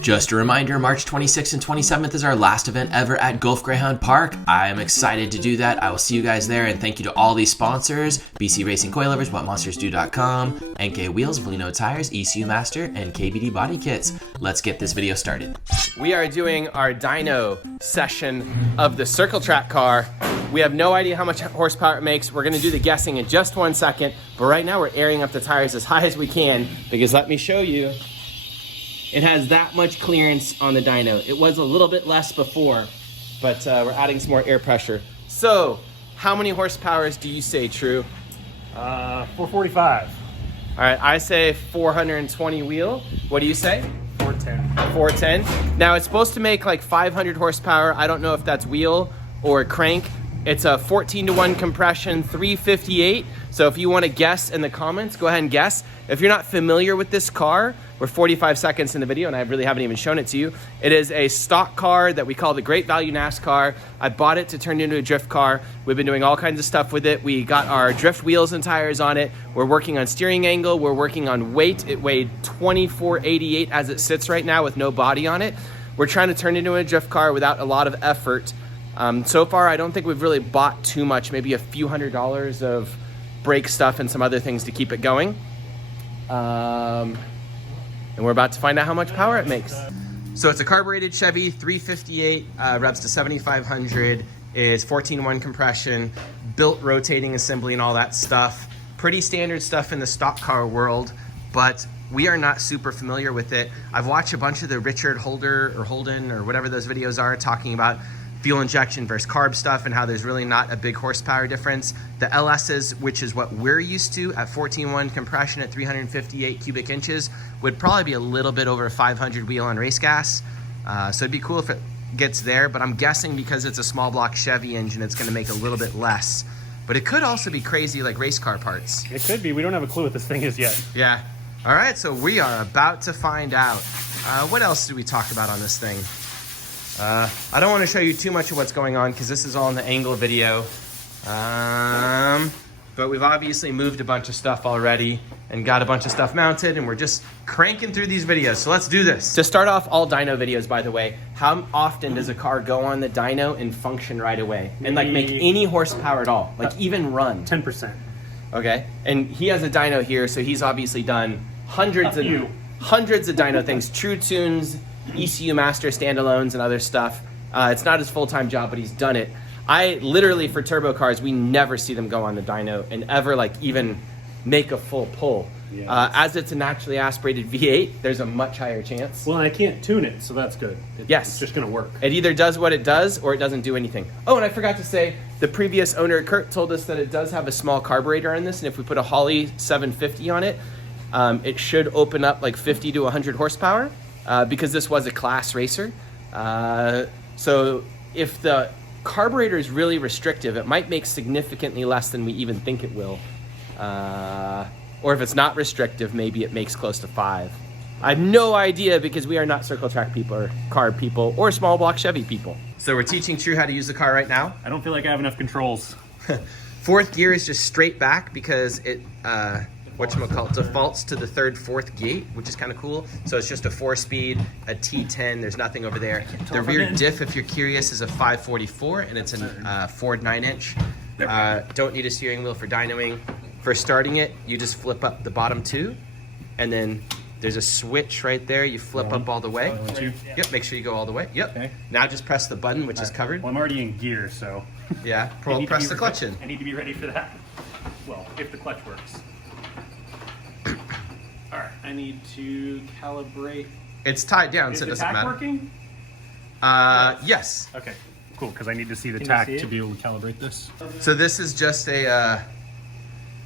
Just a reminder, March 26th and 27th is our last event ever at Gulf Greyhound Park. I am excited to do that. I will see you guys there, and thank you to all these sponsors: BC Racing Coilovers, WhatMonstersDo.com, NK Wheels, Valino Tires, ECU Master, and KBD Body Kits. Let's get this video started. We are doing our dyno session of the Circle Track car. We have no idea how much horsepower it makes. We're gonna do the guessing in just 1 second, but right now we're airing up the tires as high as we can, because let me show you. It has that much clearance on the dyno. It was a little bit less before, but we're adding some more air pressure. So, how many horsepowers do you say, True? 445. All right, I say 420 wheel. What do you say? 410. 410. Now, it's supposed to make like 500 horsepower. I don't know if that's wheel or crank. It's a 14-to-1 compression, 358. So if you want to guess in the comments, go ahead and guess. If you're not familiar with this car, we're 45 seconds in the video and I really haven't even shown it to you. It is a stock car that we call the GV Nascar. I bought it to turn it into a drift car. We've been doing all kinds of stuff with it. We got our drift wheels and tires on it. We're working on steering angle. We're working on weight. It weighed 2488 as it sits right now with no body on it. We're trying to turn it into a drift car without a lot of effort. So far, I don't think we've really bought too much, maybe a few $100s of brake stuff and some other things to keep it going. And we're about to find out how much power it makes. So it's a carbureted Chevy, 358, revs to 7,500, is 14-1 compression, built rotating assembly and all that stuff. Pretty standard stuff in the stock car world, but we are not super familiar with it. I've watched a bunch of the Richard Holden or whatever those videos are talking about fuel injection versus carb stuff and how there's really not a big horsepower difference. The LS's, which is what we're used to at 14-1 compression at 358 cubic inches, would probably be a little bit over 500 wheel on race gas. So it'd be cool if it gets there, but I'm guessing because it's a small block Chevy engine, it's gonna make a little bit less. But it could also be crazy like race car parts. It could be. We don't have a clue what this thing is yet. Yeah. All right, so we are about to find out. What else do we talk about on this thing? I don't want to show you too much of what's going on because this is all in the angle video. But we've obviously moved a bunch of stuff already and got a bunch of stuff mounted, and we're just cranking through these videos. So let's do this. To start off all dyno videos, by the way, how often does a car go on the dyno and function right away? And like make any horsepower at all? Like even run? 10%. Okay. And he has a dyno here, so he's obviously done hundreds of dyno things. True Tunes, ECU Master standalones and other stuff. It's not his full-time job, but he's done it. I literally, for turbo cars, we never see them go on the dyno and ever like even make a full pull. Yeah, as it's a naturally aspirated V8, there's a much higher chance. Well, I can't tune it, so that's good. It's just gonna work. It either does what it does or it doesn't do anything. Oh, and I forgot to say, the previous owner, Kurt, told us that it does have a small carburetor in this, and if we put a Holley 750 on it, it should open up like 50 to 100 horsepower. Because this was a class racer. So if the carburetor is really restrictive, it might make significantly less than we even think it will. Or if it's not restrictive, maybe it makes close to 5. I have no idea because we are not Circle Track people or carb people or small block Chevy people. So we're teaching True how to use the car right now. I don't feel like I have enough controls. Fourth gear is just straight back because it defaults to the third, fourth gate, which is kind of cool. So it's just a 4-speed, a T10. There's nothing over there. The rear diff, if you're curious, is a 544, and it's a Ford 9-inch. Don't need a steering wheel for dynoing. For starting it, you just flip up the bottom 2, and then there's a switch right there. You flip up all the way. 1, 2. Yep, make sure you go all the way. Yep. Okay. Now just press the button, which is covered. Well, I'm already in gear, so. Yeah, press the clutch in. I need to be ready for that. Well, if the clutch works. All right, I need to calibrate. It's tied down, so it doesn't matter. Is the tack working? Yes. Okay, cool, because I need to see the tack to be able to calibrate this. So this is just a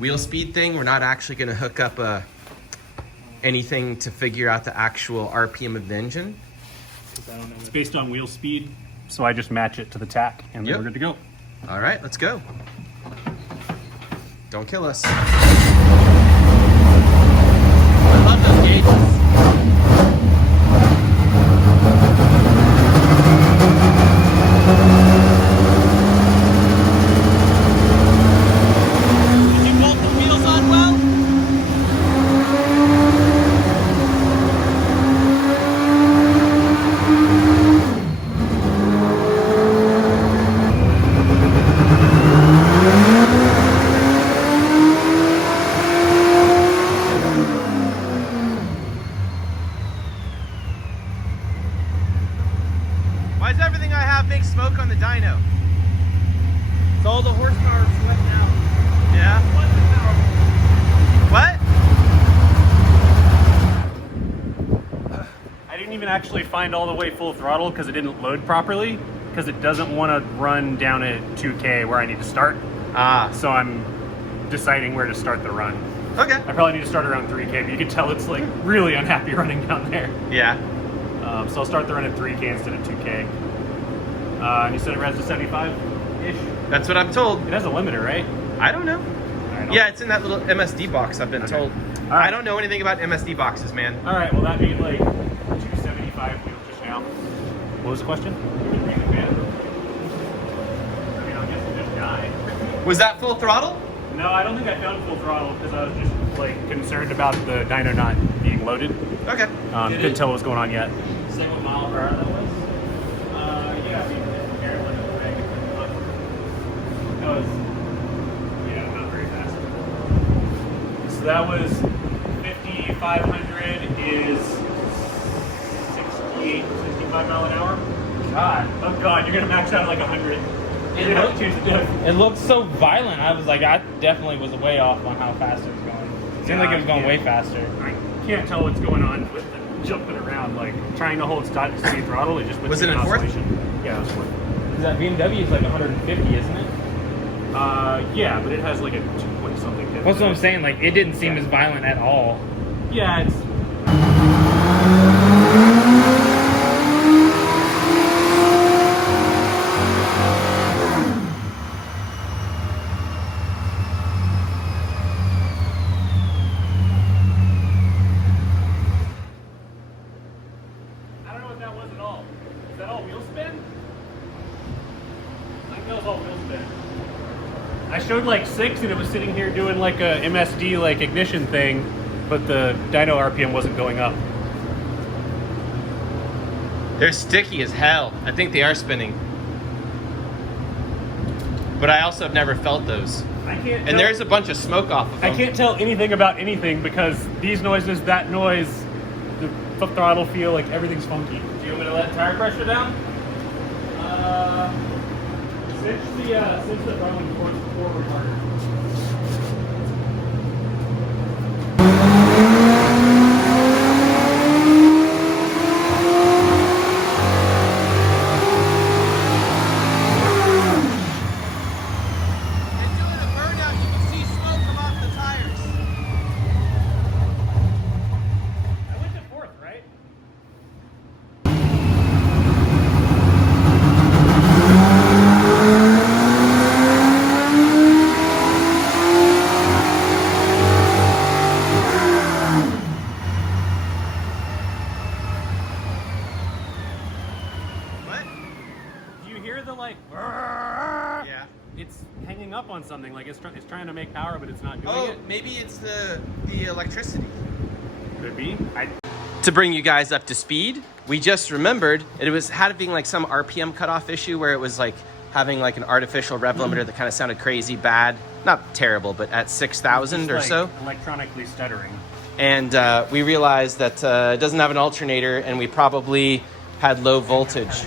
wheel speed thing. We're not actually going to hook up anything to figure out the actual RPM of the engine. It's based on wheel speed, so I just match it to the tack, and then we're good to go. All right, let's go. Don't kill us. I love those gauges. Why does everything I have make smoke on the dyno? It's all the horsepower sweating out. Yeah? What? I didn't even actually find all the way full throttle because it didn't load properly, because it doesn't want to run down at 2K where I need to start. So I'm deciding where to start the run. Okay. I probably need to start around 3K, but you can tell it's like really unhappy running down there. Yeah. So I'll start the run at 3K instead of 2K. And you said it runs to 75-ish? That's what I'm told. It has a limiter, right? I don't know. Yeah, it's in that little MSD box, I've been told. Right. I don't know anything about MSD boxes, man. All right, well that means like 275 wheels just now. What was the question? I mean, I guess it just died. Was that full throttle? No, I don't think I found full throttle because I was just like concerned about the dyno not being loaded. Okay. Couldn't tell what was going on yet. Say what mile per hour that was? Yeah, I mean, compared to the way that was, yeah, not very fast. So that was 5,500 is 68, 65 mile an hour. God. Oh God, you're gonna max out at like 100. It looked so violent. I was like, I definitely was way off on how fast it was going. It seemed like it was going way faster. I can't tell what's going on with the jumping around, like trying to hold steady throttle. It just Was it in fourth? Yeah, it was fourth. Because that BMW is like 150, isn't it? Yeah, but it has like a 2 something. That's what I'm saying. Like, it didn't seem as violent at all. Yeah, it's. I don't know what that was at all. Is that all wheel spin? I think that was all wheel spin. I showed like 6 and it was sitting here doing like a MSD like ignition thing, but the dyno RPM wasn't going up. They're sticky as hell. I think they are spinning. But I also have never felt those. I can't. And there's a bunch of smoke off of them. I can't tell anything about anything because these noises, that noise, the foot throttle feel, like everything's funky. Do you want me to let tire pressure down? Since the rolling forward harder. It's hanging up on something, like it's trying to make power, but it's not doing it. Maybe it's the electricity. Could be. To bring you guys up to speed, we just remembered it was having like some RPM cutoff issue where it was like having like an artificial rev limiter that kind of sounded crazy bad. Not terrible, but at 6,000 or like so. Electronically stuttering. And we realized that it doesn't have an alternator, and we probably had low voltage.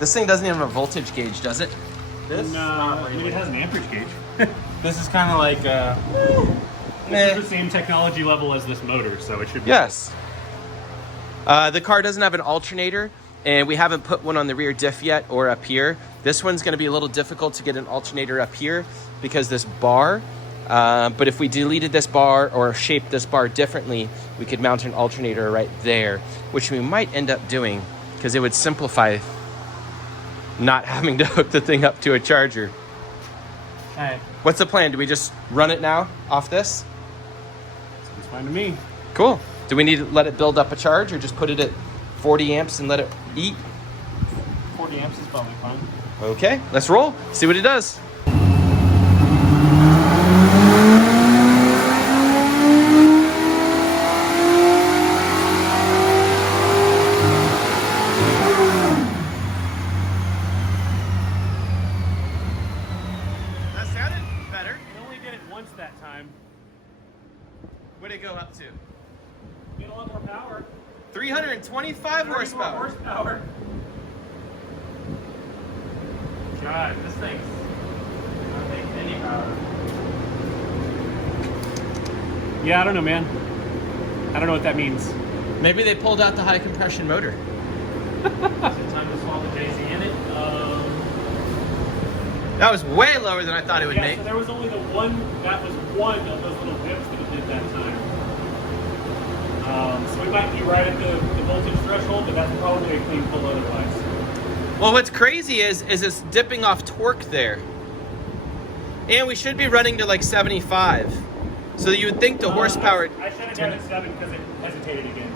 This thing doesn't even have a voltage gauge, does it? No, I mean, it has an amperage gauge. This is kind of like... This is the same technology level as this motor, so it should be... Yes. The car doesn't have an alternator, and we haven't put one on the rear diff yet or up here. This one's going to be a little difficult to get an alternator up here because this bar, but if we deleted this bar or shaped this bar differently, we could mount an alternator right there, which we might end up doing because it would simplify not having to hook the thing up to a charger. All right. What's the plan? Do we just run it now off this? Sounds fine to me. Cool. Do we need to let it build up a charge or just put it at 40 amps and let it eat? 40 amps is probably fine. Okay, let's roll. See what it does. That sounded better. It only did it once that time. What'd it go up to? Get a lot more power. 325 horsepower. Horsepower. drive. This thing's not making any power. Yeah, I don't know, man. I don't know what that means. Maybe they pulled out the high compression motor. Is it time to swap the JZ in it? That was way lower than I thought it would Yeah, make. so there was only one of those little whips that it did that time. So we might be right at the voltage threshold, but that's probably a clean pull otherwise. Well, what's crazy is it's dipping off torque there. And we should be running to like 75. So you would think the horsepower... I shut it down at 7 because it hesitated again.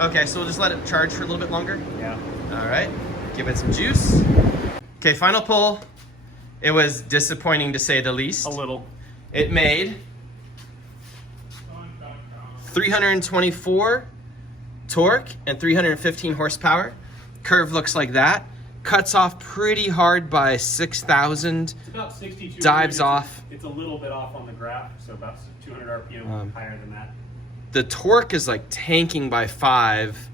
Okay, so we'll just let it charge for a little bit longer. Yeah. All right, give it some juice. Okay, final pull. It was disappointing to say the least. A little. It made 324 torque and 315 horsepower. Curve looks like that. Cuts off pretty hard by 6,000. It's about 62. Dives off. It's a little bit off on the graph, so about 200 RPM higher than that. The torque is like tanking by 5.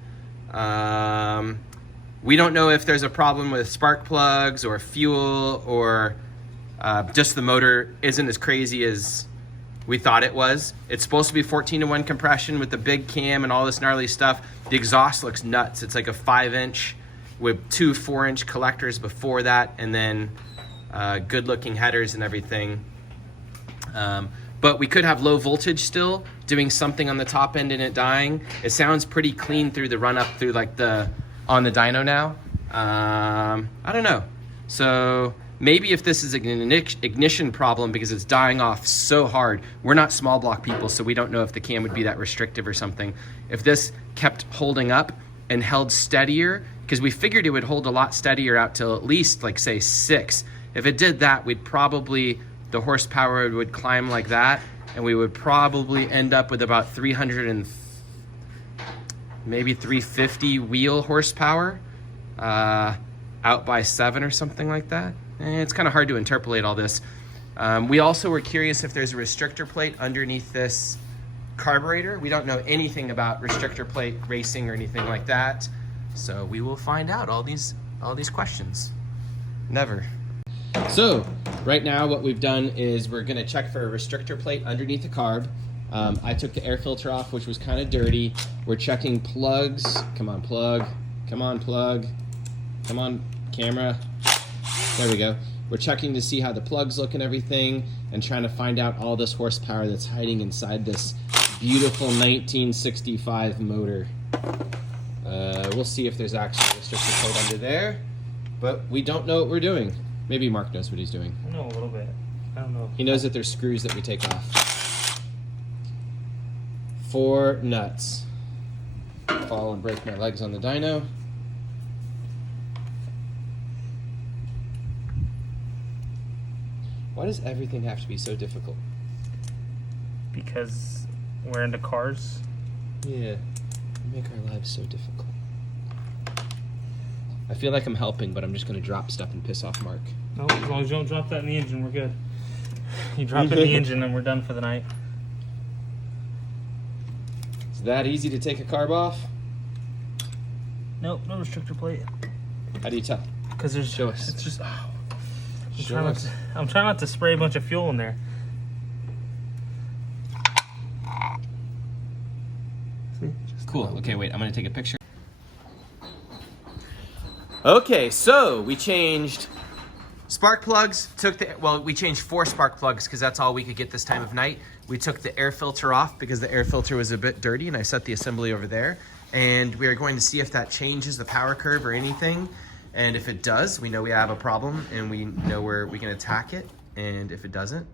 We don't know if there's a problem with spark plugs or fuel or just the motor isn't as crazy as we thought it was. It's supposed to be 14-to-1 compression with the big cam and all this gnarly stuff. The exhaust looks nuts. It's like a 5-inch with 2 4-inch collectors before that, and then good-looking headers and everything. But we could have low voltage still doing something on the top end and it dying. It sounds pretty clean through the run up through like on the dyno now. I don't know. So maybe if this is an ignition problem because it's dying off so hard, we're not small block people, so we don't know if the cam would be that restrictive or something. If this kept holding up and held steadier, because we figured it would hold a lot steadier out till at least like say 6. If it did that, the horsepower would climb like that, and we would probably end up with about 300 and maybe 350 wheel horsepower out by 7 or something like that. It's kind of hard to interpolate all this. We also were curious if there's a restrictor plate underneath this carburetor. We don't know anything about restrictor plate racing or anything like that, so we will find out all these questions. Never. So right now what we've done is we're going to check for a restrictor plate underneath the carb. I took the air filter off, which was kind of dirty. We're checking plugs. Come on, plug. Come on, plug. Come on, camera. There we go. We're checking to see how the plugs look and everything, and trying to find out all this horsepower that's hiding inside this beautiful 1965 motor. We'll see if there's actually a restrictor plate under there, but we don't know what we're doing. Maybe Mark knows what he's doing. I know a little bit. I don't know. He knows that there's screws that we take off. 4 nuts. Fall and break my legs on the dyno. Why does everything have to be so difficult? Because we're into cars. Yeah, we make our lives so difficult. I feel like I'm helping, but I'm just going to drop stuff and piss off Mark. No, as long as you don't drop that in the engine, we're good. You drop it in the engine and we're done for the night. Is that easy to take a carb off? Nope, no restrictor plate. How do you tell? Because there's Show us. It's just. Oh. Show us. I'm trying not to spray a bunch of fuel in there. See? Cool. Okay, wait. I'm going to take a picture. Okay, so we changed spark plugs. We changed 4 spark plugs because that's all we could get this time of night. We took the air filter off because the air filter was a bit dirty, and I set the assembly over there. And we are going to see if that changes the power curve or anything. And if it does, we know we have a problem and we know where we can attack it. And if it doesn't,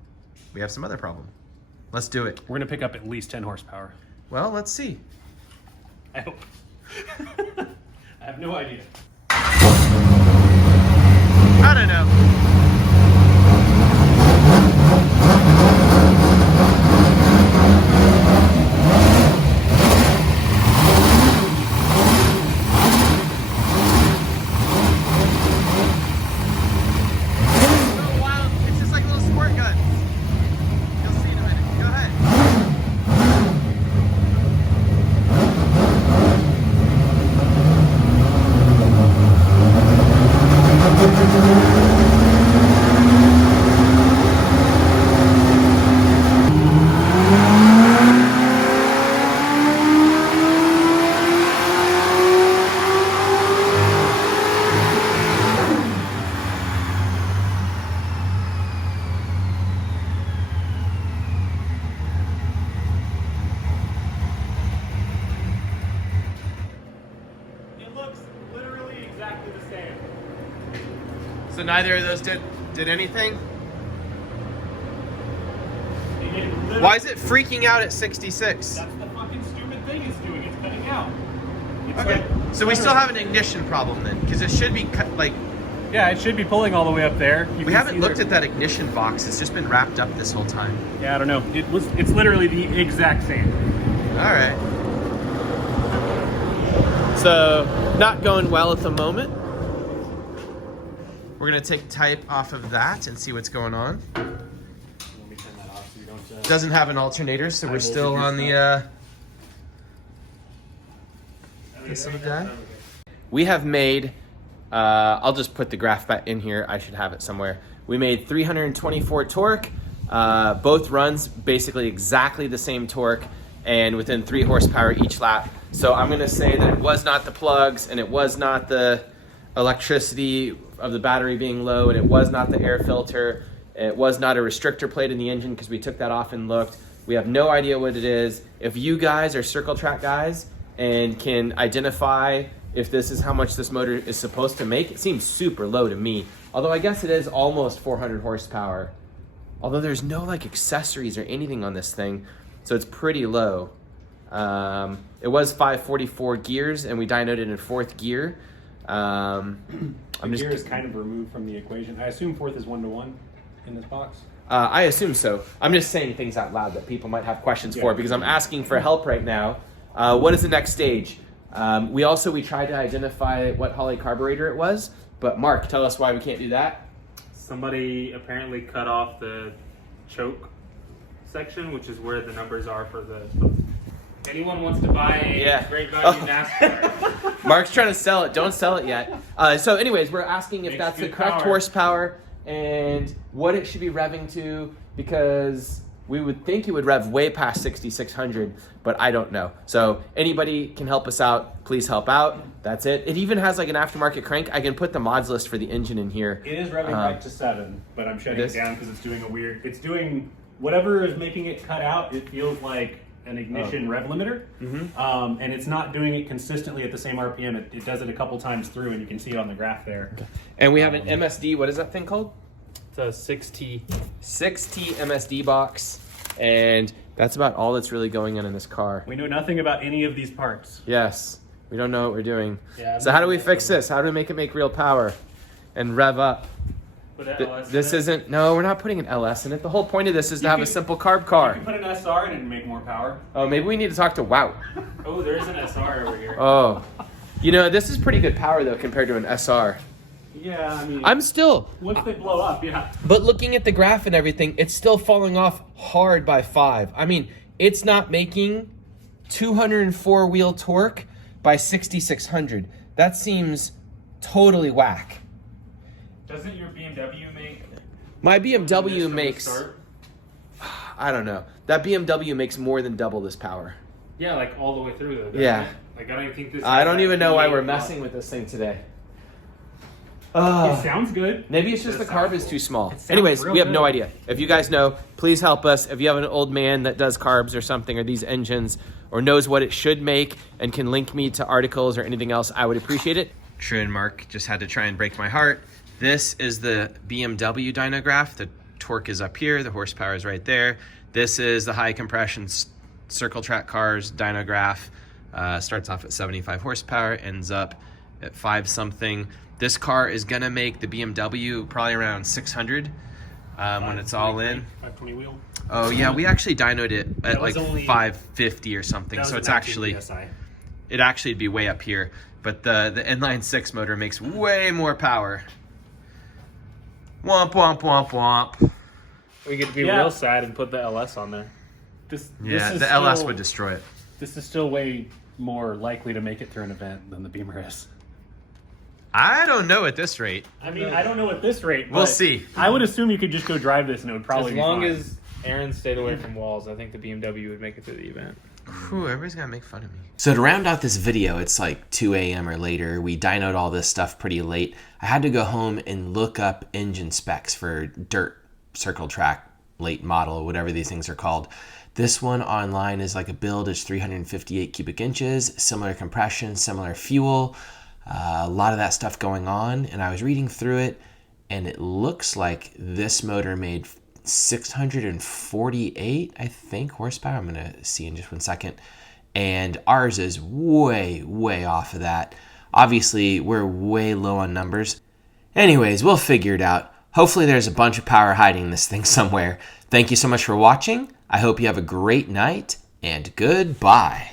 we have some other problem. Let's do it. We're gonna pick up at least 10 horsepower. Well, let's see. I hope. I have no idea. I don't know. exactly the same. So neither of those did anything? Why is it freaking out at 66? That's the fucking stupid thing it's doing. It's cutting out. It's Okay, so we still have an ignition problem then, because it should be like... Yeah, it should be pulling all the way up there. We haven't looked at that ignition box. It's just been wrapped up this whole time. Yeah, I don't know. It's literally the exact same. All right. So, not going well at the moment. We're gonna take type off of that and see what's going on. Let me turn that off so you don't... Doesn't have an alternator, so we're still on the this little guy. We have made, I'll just put the graph back in here. I should have it somewhere. We made 324 torque, both runs basically exactly the same torque and within 3 horsepower each lap. So I'm gonna say that it was not the plugs and it was not the electricity of the battery being low and it was not the air filter. It was not a restrictor plate in the engine because we took that off and looked. We have no idea what it is. If you guys are circle track guys and can identify if this is how much this motor is supposed to make, it seems super low to me. Although I guess it is almost 400 horsepower. Although there's no like accessories or anything on this thing, so it's pretty low. It was 544 gears and we dynoed it in 4th gear. Gear is kind of removed from the equation. I assume 4th is 1-to-1 in this box. I assume so. I'm just saying things out loud that people might have questions for because I'm asking for help right now. What is the next stage? We tried to identify what Holley carburetor it was, but Mark, tell us why we can't do that. Somebody apparently cut off the choke section, which is where the numbers are for the... Anyone wants to buy a great value NASCAR? Mark's trying to sell it. Don't sell it yet. So anyways, we're asking if that's the correct horsepower and what it should be revving to, because we would think it would rev way past 6,600, but I don't know. So anybody can help us out, please help out. That's it. It even has like an aftermarket crank. I can put the mods list for the engine in here. It is revving back to 7, but I'm shutting it down because it's doing it's doing, whatever is making it cut out, it feels like an ignition rev limiter, and it's not doing it consistently at the same RPM. It does it a couple times through, and you can see it on the graph there. Okay. And we have an MSD, what is that thing called? It's a 6T. 6T MSD box, and that's about all that's really going on in this car. We know nothing about any of these parts. Yes, we don't know what we're doing. Yeah, so how do we fix this? How do we make it make real power and rev up? This isn't, no, we're not putting an LS in it. The whole point of this is to have a simple carb car. You can put an SR in it and make more power. Oh, maybe we need to talk to Wout. Oh, there is an SR over here. Oh. You know, this is pretty good power, though, compared to an SR. Yeah, I mean... I'm still... Once they blow up, yeah. But looking at the graph and everything, it's still falling off hard by 5. I mean, it's not making 204 wheel torque by 6,600. That seems totally whack. Doesn't your BMW make... My BMW makes... I don't know. That BMW makes more than double this power. Yeah, like all the way through though. Yeah. Like I don't even think this... I don't even know why we're messing with this thing today. It sounds good. Maybe it's just the carb is too small. Anyways, we have no idea. If you guys know, please help us. If you have an old man that does carbs or something, or these engines, or knows what it should make and can link me to articles or anything else, I would appreciate it. True, and Mark just had to try and break my heart. This is the BMW dyno graph. The torque is up here. The horsepower is right there. This is the high compression circle track cars dyno graph. Starts off at 75 horsepower, ends up at 5 something. This car is gonna make the BMW probably around 600 when it's all in. 520 wheel. Oh yeah, we actually dynoed it at like 550 or something. So it's actually, it'd actually be way up here. But the inline 6 motor makes way more power. Womp, womp, womp, womp. We get to be real sad and put the LS on there. The LS would destroy it. This is still way more likely to make it through an event than the Beamer is. I don't know at this rate. I mean, I don't know at this rate. We'll see. I would assume you could just go drive this and it would probably be fine. As long as Aaron stayed away from walls, I think the BMW would make it through the event. Whew, everybody's gonna make fun of me. So to round out this video, it's like 2 a.m. or later. We dynoed all this stuff pretty late. I had to go home and look up engine specs for dirt, circle track, late model, whatever these things are called. This one online is like a build is 358 cubic inches, similar compression, similar fuel. A lot of that stuff going on, and I was reading through it, and it looks like this motor made 648, I think, horsepower. I'm going to see in just one second. And ours is way, way off of that. Obviously, we're way low on numbers. Anyways, we'll figure it out. Hopefully there's a bunch of power hiding in this thing somewhere. Thank you so much for watching. I hope you have a great night, and goodbye.